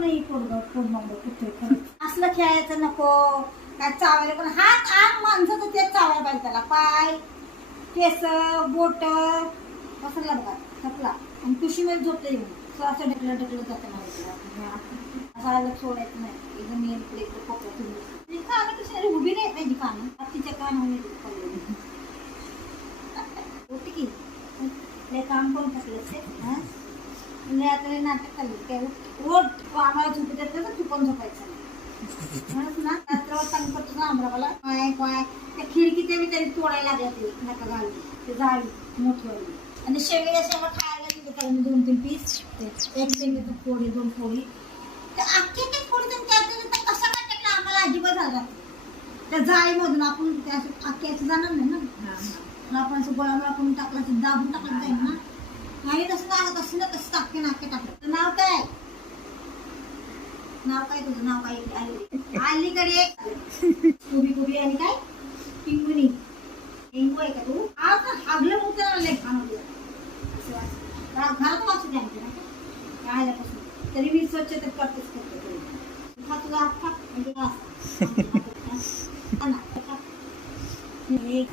नाही पोट मग कुठे असलं खेळायचं नको. काय चावायला पण हात आग माणसाचं तेच चावायला पाहिजे त्याला. पाय केस बोट कसला बघा थकला आणि कुशीमध्ये झोपलं येऊन असं ढकलं जातं मला. असं सोडायचं नाही. एकदम मी इकडे कोपऱ्यात तुम्ही कानं कशी उभी नाही पाहिजे. कानं तिच्या कान होती की ते काम करून टाकलं. आता नाटक चालू काय रोज आम्हाला झोपू देत तर तू पण झोपायचं म्हणून ना रात्रभर काम करतो ना आम्हाला काय काय त्या खिडकीच्या बी तरी तोडायला लागल्या ते नका घालून ते जाळी मोठी आणि शेवया शेंगा खायला दिले त्याला मी 2-3 पीस. एक शेंगाचं फोडी 2 फोडी तर अख्खे ते फोडी त्यानंतर कसं काय टाकलं आम्हाला अजिबात झाला त्या जाळीमधून आपण त्या अख्खे असं जाणार नाही ना. आपण असं गोळा करून टाकला दाबून टाकलं जाईल ना. नाही तसं लागत असं ना तसं टाके नाके टाकलं. नाव काय तुझं नाव काय अलीकडे कुबी आणि काय पिंगुनी एंगू आहे का तू. आज हागलं मुलं घरात वाचू द्या काय आल्यापासून तरी मी स्वच्छ तर करतेच करते. हा तुला हात खा म्हणजे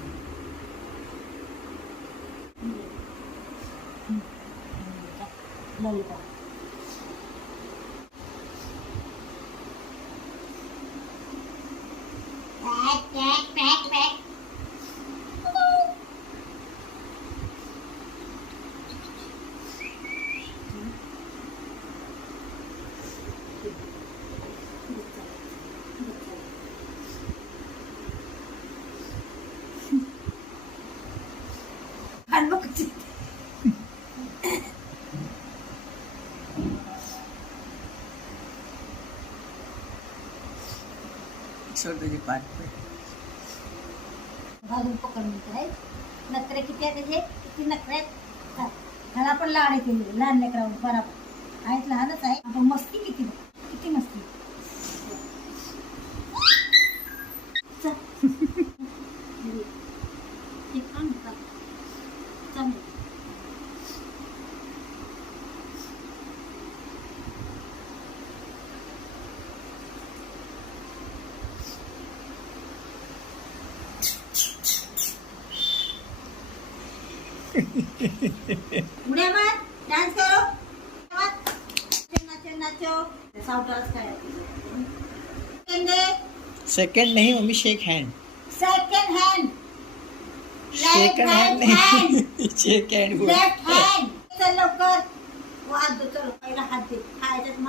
लॉलीपॉप घालून पकडून आहे. नखरे किती आहेत त्याचे किती नखरे आहेत. ह्याला पण लाड येते लहान लेकरावून बराबर आहेत लहानच आहे. आपण मस्ती किती किती मस्ती उड्या मार डान्स करो नाचो साउंडर्स काय सेकंड नहीं मम्मी शेक हैंड. सेकंड हैंड नहीं शेक हैंड. लेफ्ट हैंड चल लवकर. वो हात दे चलो पहिला हात दे खायच्यात